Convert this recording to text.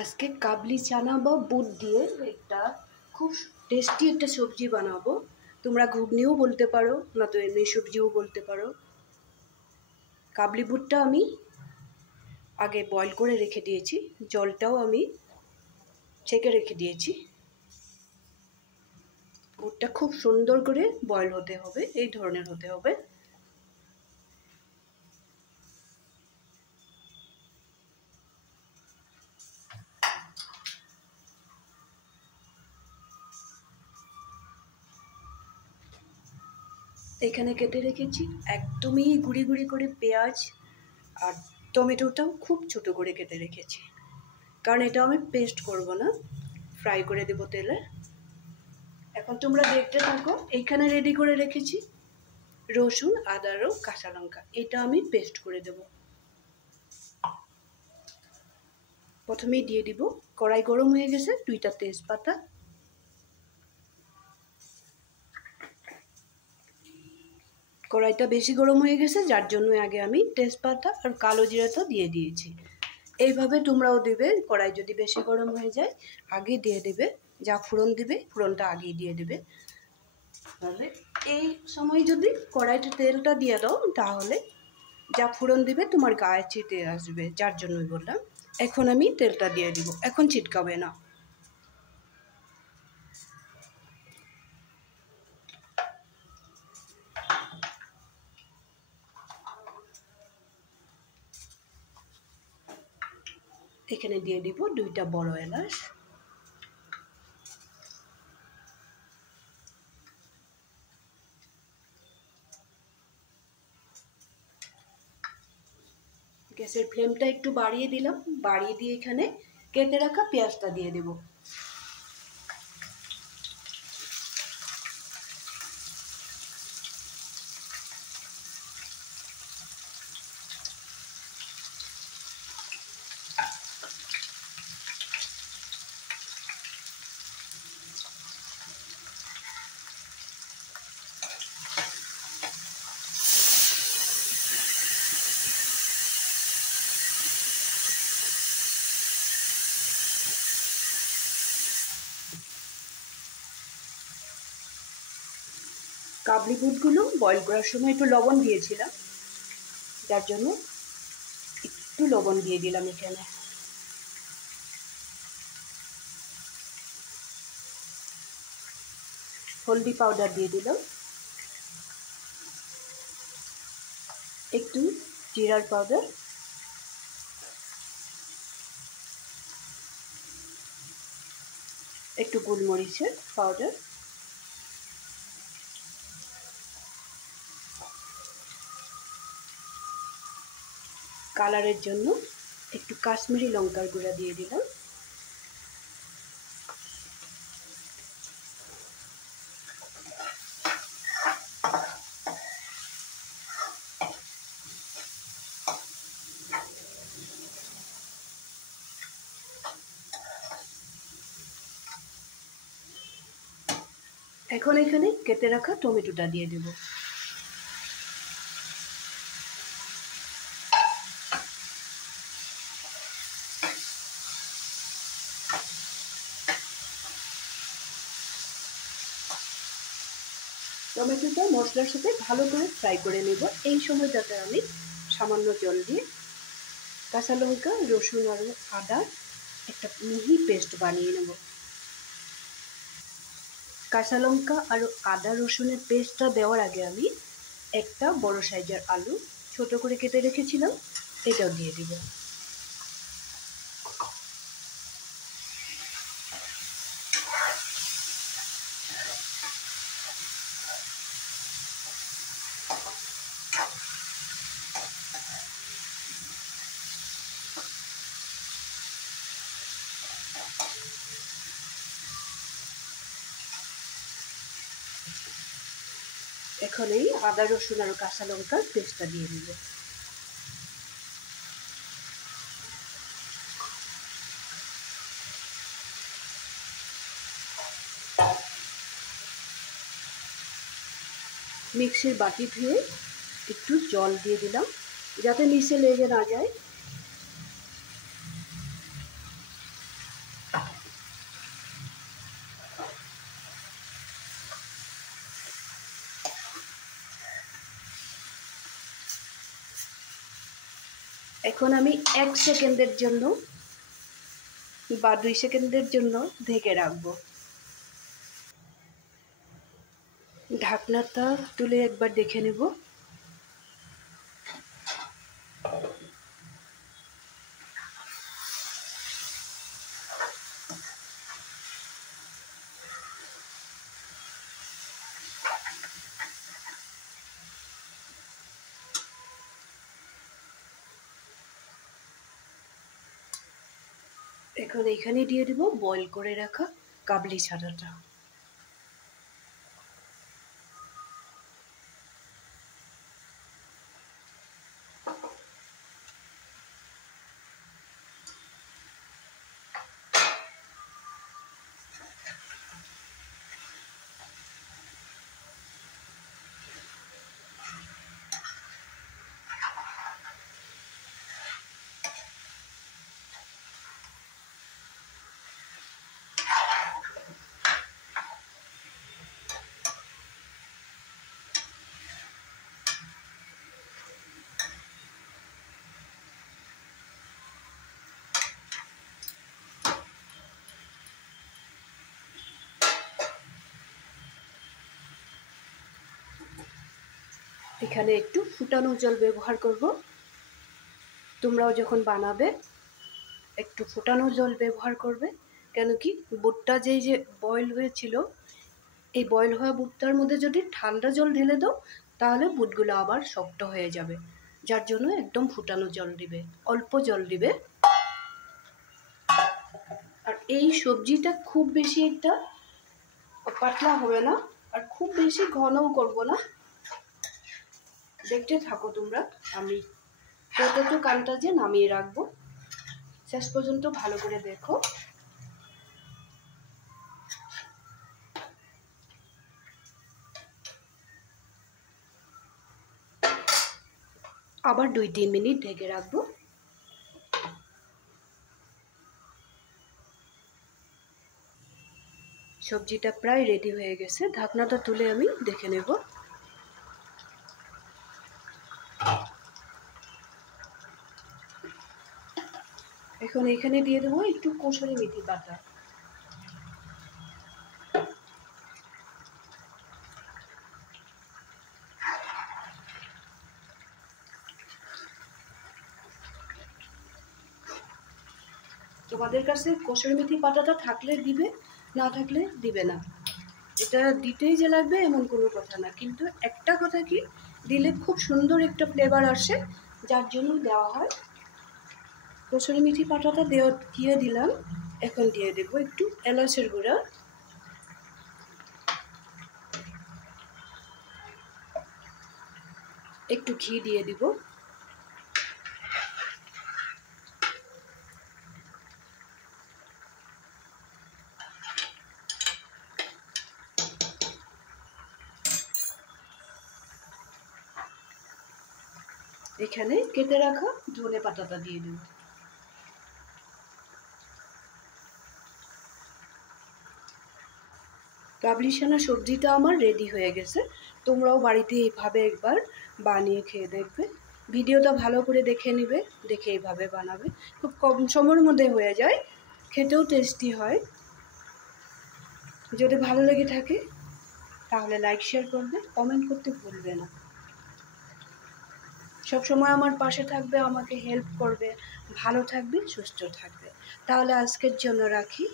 আজকে কাবলি চানা বা বুট দিয়ে একটা খুব টেস্টি একটা সবজি বানাবো। তোমরা ঘুগনিও বলতে পারো, না তো এমনি সবজিও বলতে পারো। কাবলি বুটটা আমি আগে বয়েল করে রেখে দিয়েছি, জলটাও আমি ছেঁকে রেখে দিয়েছি। বুটটা খুব সুন্দর করে বয়েল হতে হবে, এই ধরনের হতে হবে। এখানে কেটে রেখেছি একদমই গুঁড়ি গুঁড়ি করে পেঁয়াজ, আর টমেটোটাও খুব ছোট করে কেটে রেখেছি, কারণ এটা আমি পেস্ট করব না, ফ্রাই করে দেবো তেলে। এখন তোমরা দেখতে থাকো। এইখানে রেডি করে রেখেছি রসুন, আদা ও কাঁচা লঙ্কা, এটা আমি পেস্ট করে দেব। প্রথমেই দিয়ে দিব, কড়াই গরম হয়ে গেছে, 2টা তেজপাতা, কড়াইটা বেশি গরম হয়ে গেছে যার জন্য আগে আমি তেজপাতা আর কালো জিরাটা দিয়ে দিয়েছি। এইভাবে তোমরাও দেবে, কড়াই যদি বেশি গরম হয়ে যায় আগে দিয়ে দেবে, যা ফোড়ন দিবে ফোড়নটা আগেই দিয়ে দেবে। তাহলে এই সময় যদি কড়াইতে তেলটা দিয়ে দাও তাহলে যা ফোড়ন দিবে তোমার গায়ে ছিটে আসবে, যার জন্যই বললাম। এখন আমি তেলটা দিয়ে দিব, এখন ছিটকাবে না। এখানে দিয়ে দিব 2টা বড় এলাচ, গ্যাসের ফ্লেমটা একটু বাড়িয়ে দিলাম, বাড়িয়ে দিয়ে এখানে কেটে রাখা পেঁয়াজটা দিয়ে দেব। কাবলি বুটগুলো বয়েল করার সময় একটু লবণ দিয়েছিলাম, যার জন্য একটু লবণ দিয়ে দিলাম এখানে। হলদি পাউডার দিয়ে দিলাম, একটু জিরার পাউডার, একটু গোলমরিচের পাউডার, কালারের জন্য একটু কাশ্মীরি লঙ্কার গুঁড়া দিয়ে দিলাম, এখন এখানে কেটে রাখা টমেটোটা দিয়ে দেব। টমেটোটা মশলার সাথে ভালো করে ফ্রাই করে নেব। এই সময়টাতে আমি সামান্য জল দিয়ে কাঁচা লঙ্কা, রসুন আর আদা একটা মিহি পেস্ট বানিয়ে নেব। কাঁচা লঙ্কা আর আদা রসুনের পেস্টটা দেওয়ার আগে আমি একটা বড় সাইজের আলু ছোট করে কেটে রেখেছিলাম, এটাও দিয়ে দিব। এখন এই আদা রসুন আর কাঁচা লঙ্কার পেস্টটা দিয়ে দিব। মিক্সির বাটি ধুয়ে একটু জল দিয়ে দিলাম যাতে নিচে লেগে না যায়। এখন আমি 1 সেকেন্ডের জন্য বা 2 সেকেন্ডের জন্য ঢেকে রাখবো। ঢাকনাটা তুলে একবার দেখে নেব। এখন এখানে দিয়ে দেব বয়েল করে রাখা কাবলি ছানাটা। এখানে একটু ফুটানো জল ব্যবহার করব। তোমরাও যখন বানাবে একটু ফুটানো জল ব্যবহার করবে, কেন কি বুটটা যে বয়েল হয়েছিল, এই বয়েল হওয়া বুটটার মধ্যে যদি ঠান্ডা জল ঢেলে দাও তাহলে বুটগুলো আবার শক্ত হয়ে যাবে। যার জন্য একদম ফুটানো জল দিবে, অল্প জল দিবে। আর এই সবজিটা খুব বেশি একটা পাতলা হবে না, আর খুব বেশি ঘনও করব না। দেখতে থাকো তোমরা, আমি কতটুকু আন্দাজে নামিয়ে রাখবো, শেষ পর্যন্ত ভালো করে দেখো। আবার 2-3 মিনিট ঢেকে রাখবো। সবজিটা প্রায় রেডি হয়ে গেছে, ঢাকনাটা তুলে আমি দেখে নেব। এখন এখানে দিয়ে দেবো একটু কসুরি মেথি পাতা। তোমাদের কাছে কসুরি মেথি পাতাটা থাকলে দিবে, না থাকলে দিবে না। এটা দিতেই যে লাগবে এমন কোনো কথা না, কিন্তু একটা কথা কি, দিলে খুব সুন্দর একটা ফ্লেভার আসে, যার জন্য দেওয়া হয়। কসুরি মেথি পাতাটা দিয়ে দিলাম। এখন দিয়ে দেবো একটু এলাচের গুঁড়া, একটু ঘি দিয়ে দিব। এখানে কেটে রাখা ধনে পাতাটা দিয়ে দেব। কাবলি ছানা সবজিটা আমার রেডি হয়ে গেছে। তোমরাও বাড়িতে এইভাবে একবার বানিয়ে খেয়ে দেখবে। ভিডিওটা ভালো করে দেখে নিবে, দেখে এইভাবে বানাবে, খুব কম সময়ের মধ্যে হয়ে যায়, খেতেও টেস্টি হয়। যদি ভালো লেগে থাকে তাহলে লাইক শেয়ার করবে, কমেন্ট করতে ভুলবে না। সবসময় আমার পাশে থাকবে, আমাকে হেল্প করবে, ভালো থাকবে, সুস্থ থাকবে। তাহলে আজকের জন্য রাখি।